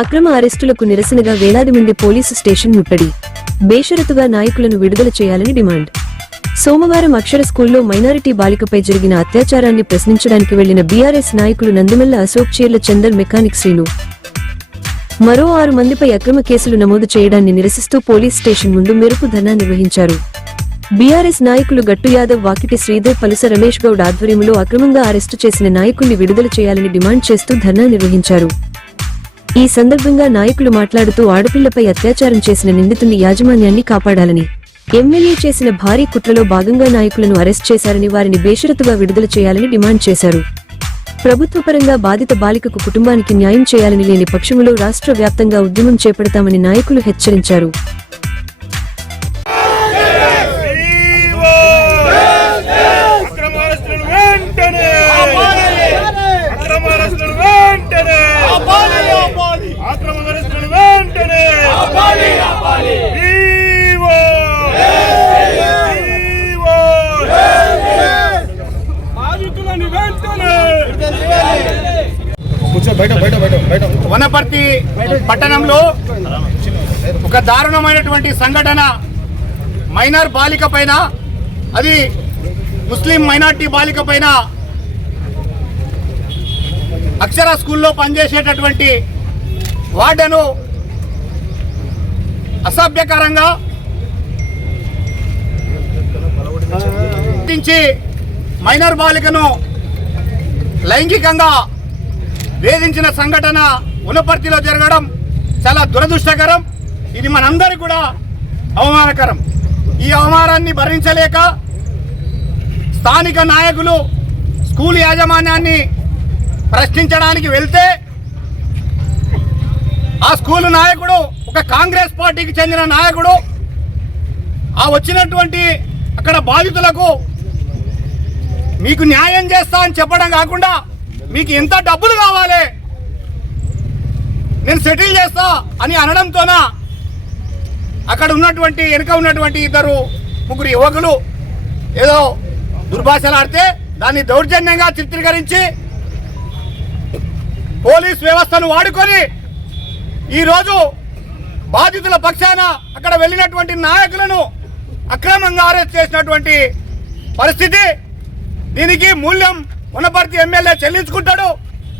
అక్రమ అరెస్టులకు నిరసనగా వేలాది మంది పోలీసు స్టేషన్ ముట్టడి. బేషరతుగా నాయకులను విడుదల చేయాలని డిమాండ్. సోమవారం అక్షర స్కూల్లో మైనారిటీ బాలికపై జరిగిన అత్యాచారాన్ని ప్రశ్నించడానికి వెళ్లిన బీఆర్ఎస్ నాయకులు నందిమల్ల అశోక్, చీర్ల చందర్, మెకానిక్ శ్రీను మరో 6 మందిపై అక్రమ కేసులు నమోదు చేయడాన్ని నిరసిస్తూ పోలీస్ స్టేషన్ ముందు మెరుపు ధర్నా నిర్వహించారు. బీఆర్ఎస్ నాయకులు గట్టు యాదవ్, వాకిటి శ్రీధర్, పలుస రమేష్ గౌడ్ ఆధ్వర్యంలో అక్రమంగా అరెస్టు చేసిన నాయకుల్ని విడుదల చేయాలని డిమాండ్ చేస్తూ ధర్నా నిర్వహించారు. ఈ సందర్భంగా నాయకులు మాట్లాడుతూ ఆడపిల్లపై అత్యాచారం చేసిన నిందితుని యాజమాన్యాన్ని కాపాడాలని, ఎమ్మెల్యే చేసిన భారీ కుట్రలో భాగంగా నాయకులను అరెస్ట్ చేశారని, వారిని బేషరతుగా విడుదల చేయాలని డిమాండ్ చేశారు. ప్రభుత్వపరంగా బాధిత బాలికకు కుటుంబానికి న్యాయం చేయాలని, లేని పక్షంలో రాష్ట్ర వ్యాప్తంగా ఉద్యమం చేపడతామని నాయకులు హెచ్చరించారు. వనపర్తి పట్టణంలో ఒక దారుణమైనటువంటి సంఘటన. మైనర్ బాలిక పైన, అది ముస్లిం మైనార్టీ బాలిక పైన అక్షర స్కూల్లో పనిచేసేటటువంటి వార్డెను అసభ్యకరంగా మైనర్ బాలికను లైంగికంగా వేధించిన సంఘటన వనపర్తిలో జరగడం చాలా దురదృష్టకరం. ఇది మనందరికీ కూడా అవమానకరం. ఈ అవమానాన్ని భరించలేక స్థానిక నాయకులు స్కూల్ యాజమాన్యాన్ని ప్రశ్నించడానికి వెళ్తే, ఆ స్కూలు నాయకుడు ఒక కాంగ్రెస్ పార్టీకి చెందిన నాయకుడు, ఆ వచ్చినటువంటి అక్కడ బాధితులకు మీకు న్యాయం చేస్తా అని చెప్పడం కాకుండా, మీకు ఎంత డబ్బులు కావాలి, నేను సెటిల్ చేస్తా అని అనడంతోన అక్కడ ఉన్నటువంటి వెనుక ఉన్నటువంటి 2-3 యువకులు ఏదో దుర్భాషలాడితే దాన్ని దౌర్జన్యంగా చిత్రీకరించి పోలీస్ వ్యవస్థను వాడుకొని ఈరోజు బాధితుల పక్షాన అక్కడ వెళ్ళినటువంటి నాయకులను అక్రమంగా అరెస్ట్ చేసినటువంటి పరిస్థితి. దీనికి మూల్యం వనపర్తి ఎమ్మెల్యే చెల్లించుకుంటాడు.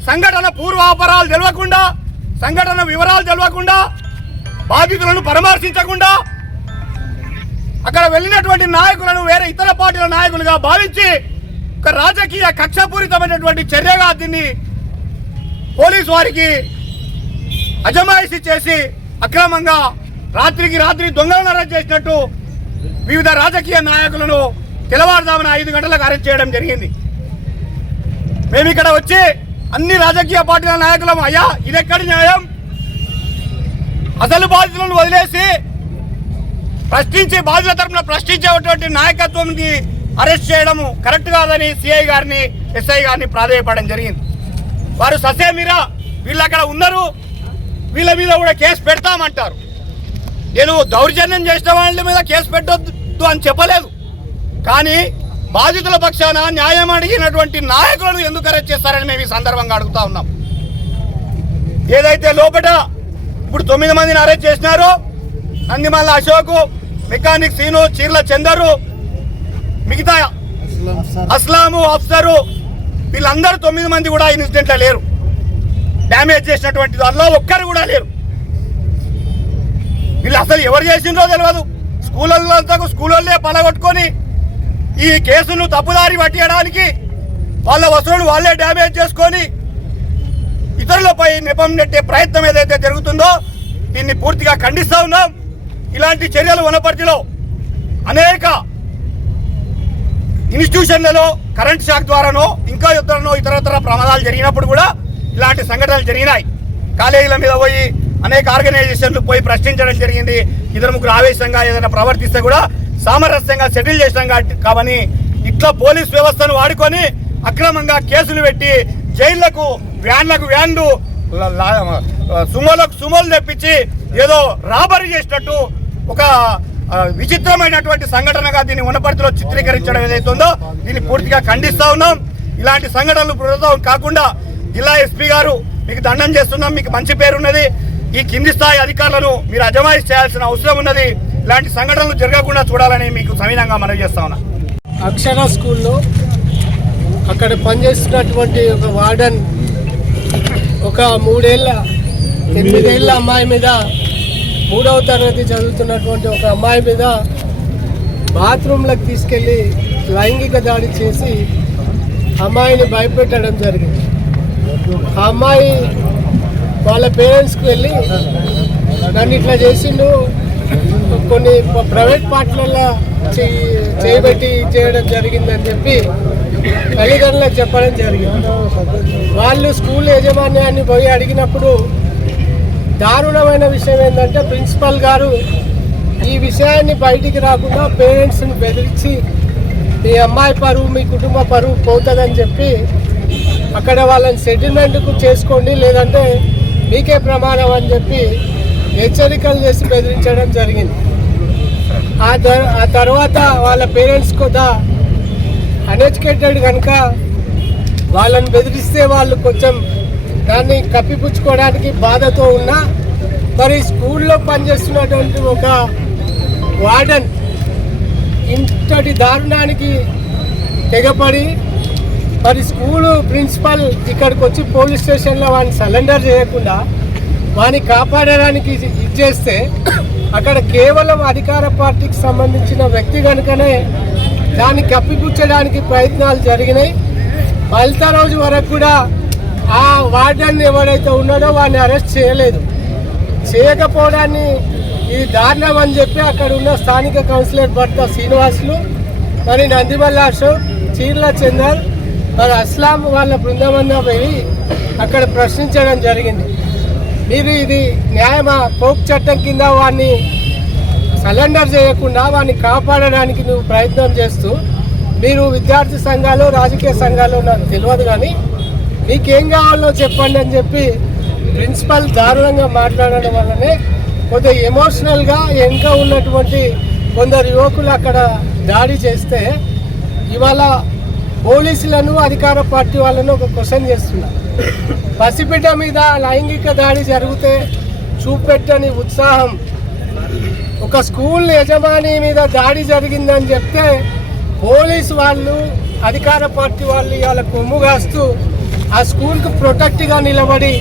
సంఘటన పూర్వాపరాలు తెలియకుండా, సంఘటన వివరాలు తెలియకుండా, బాధితులను పరామర్శించకుండా అక్కడ వెళ్ళినటువంటి నాయకులను వేరే ఇతర పార్టీల నాయకులుగా భావించి ఒక రాజకీయ కక్షపూరితమైనటువంటి చర్యగా దీన్ని పోలీసు వారికి అజమాయిషీ చేసి అక్రమంగా రాత్రికి రాత్రి దొంగలను అరెస్ట్ చేసినట్టు వివిధ రాజకీయ నాయకులను తెల్లవారుజామున 5 గంటలకు అరెస్ట్ చేయడం జరిగింది. మేము ఇక్కడ వచ్చి అన్ని రాజకీయ పార్టీల నాయకులం, అయ్యా ఇదెక్కడి న్యాయం? అసలు బాధితులను వదిలేసి ప్రశ్నించి బాధితుల తరఫున ప్రశ్నించేటువంటి నాయకత్వంకి అరెస్ట్ చేయడము కరెక్ట్ కాదని సిఐ గారిని, ఎస్ఐ గారిని ప్రాధేయపడడం జరిగింది. వారు ససేమిరా వీళ్ళు అక్కడ ఉన్నారు, వీళ్ళ మీద కూడా కేసు పెడతామంటారు. నేను దౌర్జన్యం చేసిన వాళ్ళ మీద కేసు పెట్టొద్దు అని చెప్పలేదు, కానీ బాధితుల పక్షాన న్యాయం అడిగినటువంటి నాయకులను ఎందుకు అరెస్ట్ చేస్తారని మేము ఈ సందర్భంగా అడుగుతా ఉన్నాం. ఏదైతే లోపల ఇప్పుడు 9 మందిని అరెస్ట్ చేసినారో, నందిమల్ల అశోక్, మెకానిక్ శ్రీను, చీర్ల చందరు, మిగతా అస్లాము, అఫ్సరు, వీళ్ళందరూ 9 మంది కూడా ఇన్సిడెంట్లో లేరు. డ్యామేజ్ చేసినటువంటి దానిలో ఒక్కరు కూడా లేరు. వీళ్ళు అసలు ఎవరు చేసిండ్రో తెలియదు. స్కూళ్ళే పలగొట్టుకొని ఈ కేసును తప్పుదారి పట్టియడానికి వాళ్ళ వసూలు వాళ్ళే డ్యామేజ్ చేసుకొని ఇతరులపై నెపం నెట్టే ప్రయత్నం ఏదైతే జరుగుతుందో దీన్ని పూర్తిగా ఖండిస్తూ ఉన్నాం. ఇలాంటి చర్యలు వనపర్తిలో అనేక ఇన్స్టిట్యూషన్లలో కరెంట్ షాక్ ద్వారానో ఇంకా ఇతరత్ర ప్రమాదాలు జరిగినప్పుడు కూడా ఇలాంటి సంఘటనలు జరిగినాయి. కాలేజీల మీద పోయి అనేక ఆర్గనైజేషన్లు పోయి ప్రశ్నించడం జరిగింది. 2-3 ఆవేశంగా ఏదైనా ప్రవర్తిస్తే కూడా సామరస్యంగా సెటిల్ చేసినాం కాబట్టి ఇట్లా పోలీస్ వ్యవస్థను వాడుకొని అక్రమంగా కేసులు పెట్టి జైళ్లకు వ్యాన్లు సుమోలు తెప్పించి ఏదో రాబరీ చేసినట్టు ఒక విచిత్రమైనటువంటి సంఘటనగా దీన్ని వనపర్తిలో చిత్రీకరించడం ఏదైతే ఉందో దీన్ని పూర్తిగా ఖండిస్తా ఉన్నాం. ఇలాంటి సంఘటనలు పునరావృతం కాకుండా జిల్లా ఎస్పీ గారు మీకు దండం చేస్తున్నాం. మీకు మంచి పేరున్నది. ఈ కింది స్థాయి అధికారులను మీరు అజమాయిష్ చేయాల్సిన అవసరం ఉన్నది. ఇలాంటి సంఘటనలు జరగకుండా చూడాలని మీకు సవినంగా మనవి చేస్తా ఉన్నా. అక్షర స్కూల్లో అక్కడ పనిచేస్తున్నటువంటి ఒక వార్డెన్ ఒక 8 ఏళ్ళ అమ్మాయి మీద 3వ తరగతి చదువుతున్నటువంటి ఒక అమ్మాయి మీద బాత్రూంలకు తీసుకెళ్ళి లైంగిక దాడి చేసి అమ్మాయిని భయపెట్టడం జరిగింది. ఆ అమ్మాయి వాళ్ళ పేరెంట్స్కి వెళ్ళి నన్ను ఇట్లా చేసిండు, కొన్ని ప్రైవేట్ పార్టీలలో చేయబెట్టి చేయడం జరిగిందని చెప్పి తల్లిదండ్రులకు చెప్పడం జరిగింది. వాళ్ళు స్కూల్ యాజమాన్యాన్ని పోయి అడిగినప్పుడు దారుణమైన విషయం ఏంటంటే ప్రిన్సిపల్ గారు ఈ విషయాన్ని బయటికి రాకుండా పేరెంట్స్ని బెదిరించి మీ అమ్మాయి పరువు మీ కుటుంబ పరువు పోతుందని చెప్పి అక్కడ వాళ్ళని సెటిల్మెంట్కు చేసుకోండి లేదంటే మీకే ప్రమాదం అని చెప్పి హెచ్చరికలు చేసి బెదిరించడం జరిగింది. ఆ తర్వాత వాళ్ళ పేరెంట్స్ కూడా అన్ఎడ్యుకేటెడ్ కనుక వాళ్ళని బెదిరిస్తే వాళ్ళు కొంచెం దాన్ని కప్పిపుచ్చుకోవడానికి బాధతో ఉన్నా మరి స్కూల్లో పనిచేస్తున్నటువంటి ఒక వార్డెన్ ఇంతటి దారుణానికి తెగపడి మరి స్కూలు ప్రిన్సిపల్ ఇక్కడికి వచ్చి పోలీస్ స్టేషన్లో వాడిని సరెండర్ చేయకుండా వాడిని కాపాడడానికి ఇచ్చేస్తే అక్కడ కేవలం అధికార పార్టీకి సంబంధించిన వ్యక్తి కనుకనే దాన్ని కప్పిపుచ్చడానికి ప్రయత్నాలు జరిగినాయి. ఫలిత రోజు వరకు కూడా ఆ వార్డెన్ ఎవరైతే ఉన్నాడో వాడిని అరెస్ట్ చేయలేదు. చేయకపోవడాన్ని ఇది దారుణం అని చెప్పి అక్కడ ఉన్న స్థానిక కౌన్సిలర్ భర్త శ్రీనివాసులు మరి నందిమల్ల అశోక్, చీర్ల చందర్, మరి అస్లాం వాళ్ళ బృందమంగా పోయి అక్కడ ప్రశ్నించడం జరిగింది. మీరు ఇది న్యాయమా? పోక్ చట్టం కింద వాడిని సరెండర్ చేయకుండా వాడిని కాపాడడానికి నువ్వు ప్రయత్నం చేస్తూ మీరు విద్యార్థి సంఘాలు రాజకీయ సంఘాలు నాకు తెలియదు కానీ మీకేం కావాలో చెప్పండి అని చెప్పి ప్రిన్సిపల్ దారుణంగా మాట్లాడడం వల్లనే కొంత ఎమోషనల్గా ఇంకా ఉన్నటువంటి కొందరు యువకులు అక్కడ దాడి చేస్తే ఇవాళ పోలీసులను అధికార పార్టీ వాళ్ళను ఒక క్వశ్చన్ చేస్తున్నారు. పసిబిడ్డ మీద లైంగిక దాడి జరిగితే చూపెట్టని ఉత్సాహం, ఒక స్కూల్ యజమాని మీద దాడి జరిగిందని చెప్తే పోలీసు వాళ్ళు అధికార పార్టీ వాళ్ళు ఇవాళ కొమ్ము కాస్తూ ఆ స్కూల్కు ప్రొటెక్ట్గా నిలబడి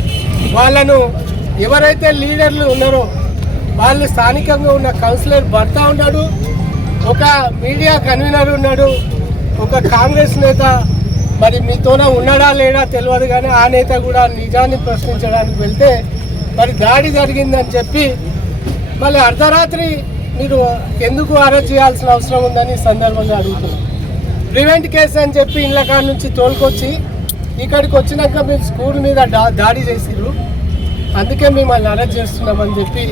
వాళ్ళను ఎవరైతే లీడర్లు ఉన్నారో వాళ్ళు స్థానికంగా ఉన్న కౌన్సిలర్ భర్త ఉన్నాడు, ఒక మీడియా కన్వీనర్ ఉన్నాడు, ఒక కాంగ్రెస్ నేత మరి మీతోనే ఉన్నాడా లేడా తెలియదు కానీ ఆ నేత కూడా నిజాన్ని ప్రశ్నించడానికి వెళ్తే మరి దాడి జరిగిందని చెప్పి మళ్ళీ అర్ధరాత్రి మీరు ఎందుకు అరెస్ట్ చేయాల్సిన అవసరం ఉందని సందర్భంగా అడుగుతున్నాం. ప్రివెంట్ కేసు అని చెప్పి ఇళ్ళ కాడ నుంచి తోలుకొచ్చి ఇక్కడికి వచ్చినాక మీరు స్కూల్ మీద దాడి చేసిర్రు, అందుకే మిమ్మల్ని అరెస్ట్ చేస్తున్నామని చెప్పి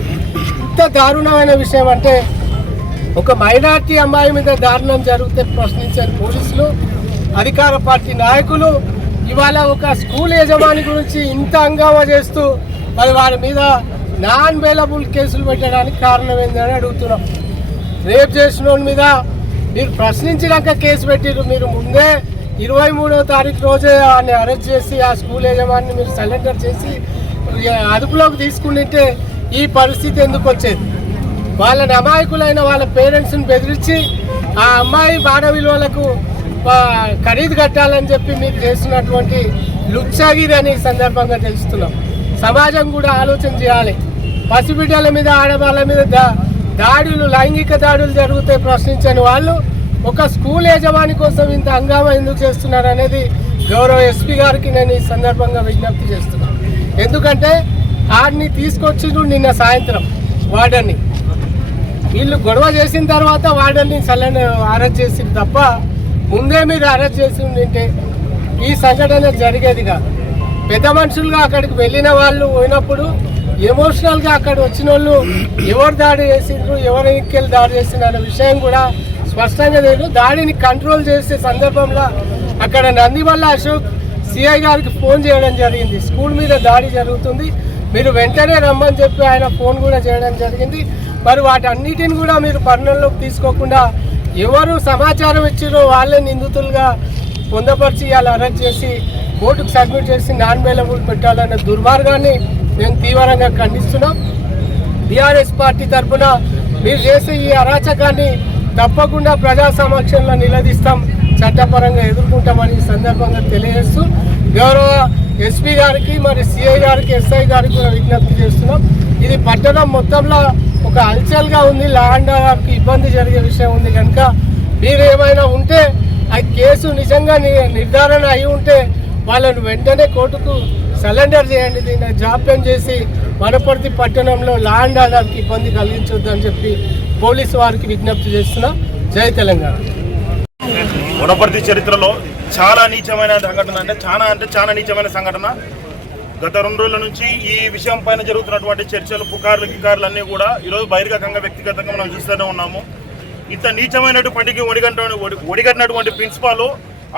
ఇంత దారుణమైన విషయం అంటే ఒక మైనార్టీ అమ్మాయి మీద దారుణం జరిగితే ప్రశ్నించారు పోలీసులు, అధికార పార్టీ నాయకులు ఇవాళ ఒక స్కూల్ యజమాని గురించి ఇంత హంగామా చేస్తూ మరి వారి మీద నాన్ బెయిలబుల్ కేసులు పెట్టడానికి కారణం ఏందని అడుగుతున్నాం. రేప్ చేసిన వాళ్ళ మీద మీరు ప్రశ్నించినాక కేసు పెట్టిరు, మీరు ముందే 23వ తారీఖు రోజే ఆయన్ని అరెస్ట్ చేసి ఆ స్కూల్ యజమాని మీరు సరెండర్ చేసి అదుపులోకి తీసుకుంటే ఈ పరిస్థితి ఎందుకు వచ్చేది? వాళ్ళని అమాయకులైన వాళ్ళ పేరెంట్స్ని బెదిరించి ఆ అమ్మాయి బాడ విలువలకు ఖరీదు కట్టాలని చెప్పి మీరు చేస్తున్నటువంటి లుచ్చాగిరి అని సందర్భంగా తెలుస్తున్నాం. సమాజం కూడా ఆలోచన చేయాలి. పసిబిడ్డల మీద ఆడవాళ్ళ మీద దాడులు లైంగిక దాడులు జరిగితే ప్రశ్నించని వాళ్ళు ఒక స్కూల్ యజమాని కోసం ఇంత హంగామా ఎందుకు చేస్తున్నారు అనేది గౌరవ ఎస్పీ గారికి నేను ఈ సందర్భంగా విజ్ఞప్తి చేస్తున్నాను. ఎందుకంటే ఆడిని తీసుకొచ్చిండ్రు నిన్న సాయంత్రం వార్డన్ని, వీళ్ళు గొడవ చేసిన తర్వాత వార్డన్ని అరెస్ట్ చేసింది తప్ప ముందే మీరు అరెస్ట్ చేసి ఉంటే ఈ సంఘటన జరిగేది కాదు. పెద్ద మనుషులుగా అక్కడికి వెళ్ళిన వాళ్ళు పోయినప్పుడు ఎమోషనల్గా అక్కడ వచ్చిన వాళ్ళు ఎవరు దాడి చేసిండ్రు, ఎవరు ఎక్కెళ్ళి దాడి చేసిండ్రు అనే విషయం కూడా స్పష్టంగా లేదు. దాడిని కంట్రోల్ చేసే సందర్భంలో అక్కడ నందిమల్ల అశోక్ సిఐ గారికి ఫోన్ చేయడం జరిగింది. స్కూల్ మీద దాడి జరుగుతుంది, మీరు వెంటనే రమ్మని చెప్పి ఆయన ఫోన్ కూడా చేయడం జరిగింది. మరి వాటన్నిటిని కూడా మీరు పరిగణలోకి తీసుకోకుండా ఎవరు సమాచారం ఇచ్చారో వాళ్ళే నిందితులుగా పొందపరిచి వాళ్ళు అరెస్ట్ చేసి కోర్టుకు సబ్మిట్ చేసి నాన్ అవైలబుల్ పెట్టాలనే దుర్మార్గాన్ని నేను తీవ్రంగా ఖండిస్తున్నాం. టీఆర్ఎస్ పార్టీ తరఫున మీరు చేసే ఈ అరాచకాన్ని తప్పకుండా ప్రజా సమక్షంలో నిలదీస్తాం, చట్టపరంగా ఎదుర్కొంటామని ఈ సందర్భంగా తెలియజేస్తూ గౌరవ ఎస్పీ గారికి మరి సిఐ గారికి ఎస్ఐ గారికి కూడా విజ్ఞప్తి చేస్తున్నాం. ఇది పట్టణం మొత్తంలో ఒక హల్చల్గా ఉంది, లా అండ్ ఆర్డర్కి ఇబ్బంది జరిగే విషయం ఉంది కనుక మీరు ఏమైనా ఉంటే ఆ కేసు నిజంగా నిర్ధారణ అయి ఉంటే వాళ్ళను వెంటనే కోర్టుకు సరెండర్ చేయండి. దీన్ని జాప్యం చేసి వనపర్తి పట్టణంలో లా అండ్ ఆర్డర్కి ఇబ్బంది కలిగించొద్దని చెప్పి పోలీసు వారికి విజ్ఞప్తి చేస్తున్నాం. జై తెలంగాణ. వనపర్తి చరిత్రలో చాలా నీచమైన సంఘటన అంటే చాలా నీచమైన సంఘటన. గత 2 రోజుల నుంచి ఈ విషయం పైన జరుగుతున్నటువంటి చర్చలు, పుకార్లు అన్నీ కూడా ఈరోజు బహిర్గతంగా వ్యక్తిగతంగా మనం చూస్తూనే ఉన్నాము. ఇంత నీచమైనటువంటికి ఒడిగట్టినటువంటి ప్రిన్సిపాల్,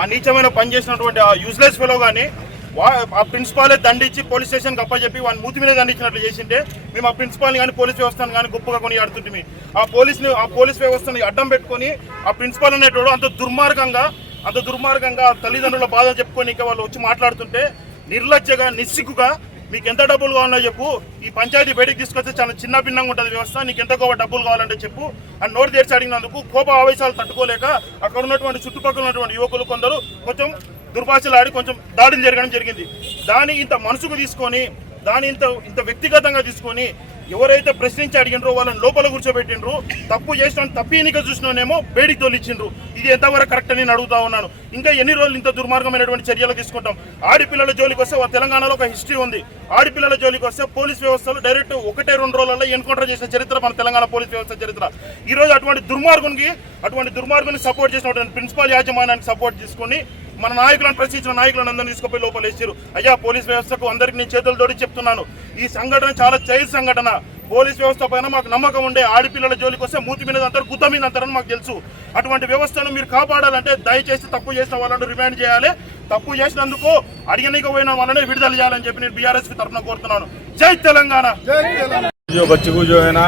ఆ నీచమైన పని చేసినటువంటి ఆ యూజ్లెస్ ఫెలో కానీ ఆ ప్రిన్సిపాలే దండించి పోలీస్ స్టేషన్కి అప్పచెప్పి వాని మూతి మీద దండించినట్లు చేసింటే మేము ఆ ప్రిన్సిపాల్ని కానీ పోలీస్ వ్యవస్థను కానీ గొప్పగా కొని ఆడుతుంటే ఆ పోలీస్ వ్యవస్థని అడ్డం పెట్టుకొని ఆ ప్రిన్సిపాల్ అనేటోడు అంత దుర్మార్గంగా తల్లిదండ్రుల బాధ చెప్పుకొని ఇక వాళ్ళు వచ్చి మాట్లాడుతుంటే నిర్లజ్జగా నిస్సిగ్గుగా మీకు ఎంత డబ్బులు కావాలో చెప్పు, ఈ పంచాయతీ బయటకు తీసుకొస్తే చాలా చిన్న భిన్నంగా ఉంటుంది వ్యవస్థ, నీకు ఎంత డబ్బులు కావాలంటే చెప్పు అని నోరు తెరిచి అడిగినందుకు కోప ఆవేశాలు తట్టుకోలేక అక్కడ ఉన్నటువంటి చుట్టుపక్కల ఉన్నటువంటి యువకులు కొందరు కొంచెం దుర్భాషలాడి కొంచెం దాడులు జరగడం జరిగింది. దాన్ని ఇంత మనసుకు తీసుకొని ఇంత వ్యక్తిగతంగా తీసుకొని ఎవరైతే ప్రశ్నించి అడిగినరో వాళ్ళని లోపల కూర్చోబెట్టినరు, తప్పు చేసిన తప్పీనిక చూసినానేమో బయటికి తోలిచ్చిండ్రు. ఇది ఎంతవరకు కరెక్ట్ అని నేను అడుగుతా ఉన్నాను. ఇంకా ఎన్ని రోజులు ఇంత దుర్మార్గమైనటువంటి చర్యలు తీసుకుంటాం? ఆడపిల్లల జోలికి వస్తే తెలంగాణలో ఒక హిస్టరీ ఉంది. ఆడపిల్లల జోలికి వస్తే పోలీస్ వ్యవస్థలు డైరెక్ట్ 1-2 రోజులలో ఎన్కౌంటర్ చేసిన చరిత్ర మన తెలంగాణ పోలీస్ వ్యవస్థ చరిత్ర. ఈ రోజు అటువంటి దుర్మార్గుని సపోర్ట్ చేసినటువంటి ప్రిన్సిపాల్ యాజమాన్యానికి సపోర్ట్ తీసుకొని మన నాయకులను ప్రశ్నించిన నాయకులను అందరినీ తీసుకుపోయి లోపల వేసారు. అయ్యా, పోలీస్ వ్యవస్థకు అందరికీ నేను చేతులు తోడి చెప్తున్నాను, ఈ సంఘటన చాలా చైల్డ్ సంఘటన. పోలీస్ వ్యవస్థ పైన మాకు నమ్మకం ఉండే, ఆడపిల్లల జోలికి వస్తే మూతి మీద అంటారు, గుత్త మీద అంటారని మాకు తెలుసు. అటువంటి వ్యవస్థను మీరు కాపాడాలంటే దయచేసి తప్పు చేసిన వాళ్ళని రిమాండ్ చేయాలి, తప్పు చేసినందుకు అడిగనీకి పోయిన వాళ్ళని విడుదల చేయాలని చెప్పి నేను బీఆర్ఎస్ తరఫున కోరుతున్నాను. జై తెలంగాణ. जो बच्चे को जो है ना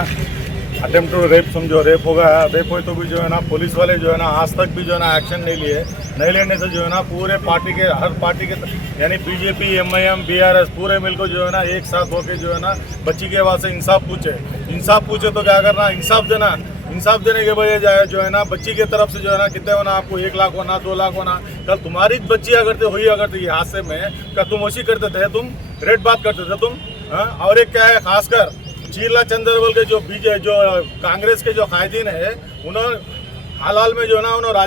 अटेम्प्ट टू रेप समझो, रेप होगा, रेप हुए तो भी जो है ना पुलिस वाले जो है ना आज तक भी जो है ना एक्शन नहीं लेने से जो है ना पूरे पार्टी के हर पार्टी के यानी बीजेपी, MIM, BRS पूरे मिलकर जो है ना एक साथ होकर जो है ना बच्ची के वास्ते इंसाफ पूछे तो क्या करना, इंसाफ देने के बजाय जाए जो है ना बच्ची की तरफ से जो है ना कितने होना, आपको 1 लाख होना, 2 लाख होना। कल तुम्हारी बच्ची अगर हुई ये हादसे में, क्या तुम वैसी करते थे? तुम रेट बात करते थे तुम? और एक क्या है, खासकर चीला चंद्रवल के जो कांग्रेस के जो कायदीन है, उन्होंने हाल में जो है ना उन्होंने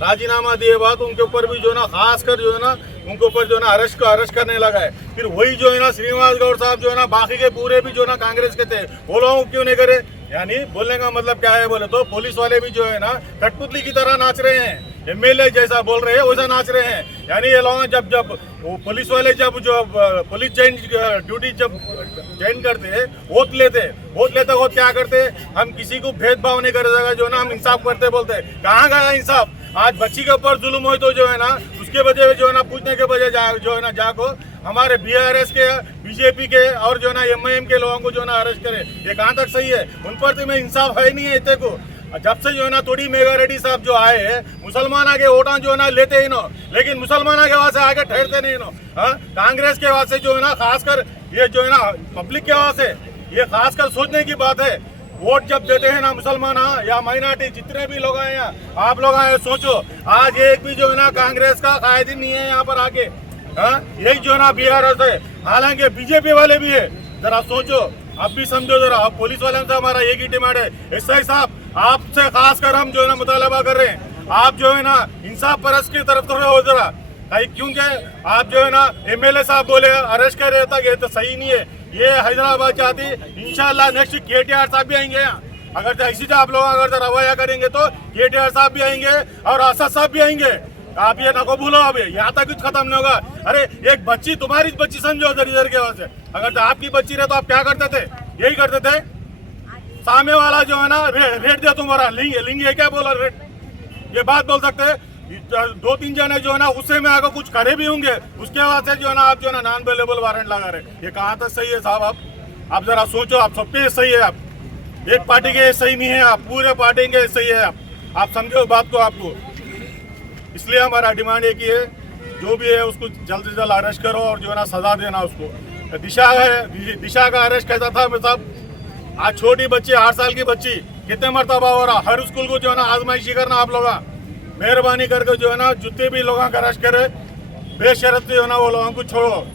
राजीनामा दिए बाद उनके ऊपर भी जो है ना खासकर जो है ना उनके ऊपर जो है ना अरेस्ट करने लगा है। फिर वही जो है ना श्रीनिवास गौड़ साहब जो है ना बाकी के पूरे भी जो है ना कांग्रेस के थे, वो लोग क्यों नहीं करे? यानी बोलने का मतलब क्या है बोले तो पुलिस वाले भी जो है ना कठपुतली की तरह नाच रहे हैं, MLA जैसा बोल रहे हैं वैसा नाच रहे हैं। यानी ये लोग जब वो पुलिस वाले जब जो पुलिस ड्यूटी जब ज्वाइन करते वोट लेते क्या करते, हम किसी को भेदभाव नहीं कर सका जो है ना हम इंसाफ करते बोलते, कहाँ गया इंसाफ? आज बच्ची के ऊपर जुल्म हो तो जो है ना उसके वजह जो है ना पूछने के बजाय जो है ना जाको हमारे BRS के, बीजेपी के और जो है ना MIM के लोगों को जो है ना अरेस्ट करे, ये कहाँ तक सही है? उन पर तो में इंसाफ है नहीं है इतने को। जब से जो है ना थोड़ी मेगा रेड्डी साहब जो आए हैं, मुसलमान के वोटा जो है ना लेते ही नो, लेकिन मुसलमान के वहां से आगे ठहरते नहीं नो। कांग्रेस के वहां से जो है ना खासकर ये जो है ना पब्लिक के वहां से ये खासकर सोचने की बात है। वोट जब देते हैं ना मुसलमान या माइनॉरिटी जितने भी लोग आए हैं, आप लोग आए सोचो, आज एक भी जो है ना कांग्रेस का कायदीन नहीं है यहाँ पर आके, यही जो है ना BRS है, हालांकि बीजेपी वाले भी है। जरा सोचो, आप भी समझो जरा, आप पुलिस वाले से हमारा एक ही डिमांड है, SI साहब आपसे खासकर हम जो है ना मुतालबा कर रहे हैं, आप जो है ना इंसाफ परस्त की तरफ थोड़े हो जरा, क्योंकि आप जो है ना MLA साहब बोले अरेस्ट कर रहे था, ये तो सही नहीं है। ये हैदराबाद चाहती, इंशाल्लाह नेक्स्ट KTR साहब भी आएंगे यहाँ, अगर इसी से आप लोग अगर रवैया करेंगे तो KTR साहब भी आएंगे और असद साहब भी आएंगे। आप ये ना को भूलो, अभी यहाँ तक कुछ खत्म नहीं होगा। अरे एक बच्ची तुम्हारी बच्ची समझो इधर के वजह से, अगर तो आपकी बच्ची रहे तो आप क्या करते थे? यही करते थे, सामने वाला जो है ना रेट दे तुम्हारा लिंग है क्या बोला रेट, ये बात बोल सकते हैं। 2-3 जने जो है ना उससे में आकर कुछ करे भी होंगे, उसके बाद से जो है ना आप जो है ना नॉन अवेलेबल वारंट लगा रहे, ये कहाँ तक सही है साहब? आप जरा सोचो, आप सब पे सही है, आप एक पार्टी के सही नहीं है, आप पूरे पार्टी के सही है, आप समझो बात को। आपको इसलिए हमारा डिमांड एक ही है, जो भी है उसको जल्द से जल्द अरेस्ट करो और जो है ना सजा देना उसको। दिशा का अरेस्ट कैसा था साहब, आज छोटी बच्ची 8 साल की बच्ची कितने मरतबा हो रहा, हर स्कूल को जो है ना आजमाइशी करना आप लोग मेहरबानी करके जो है ना जितने भी लोगों का अरेस्ट करे बेशर्त जो है ना वो लोगों को छोड़ो।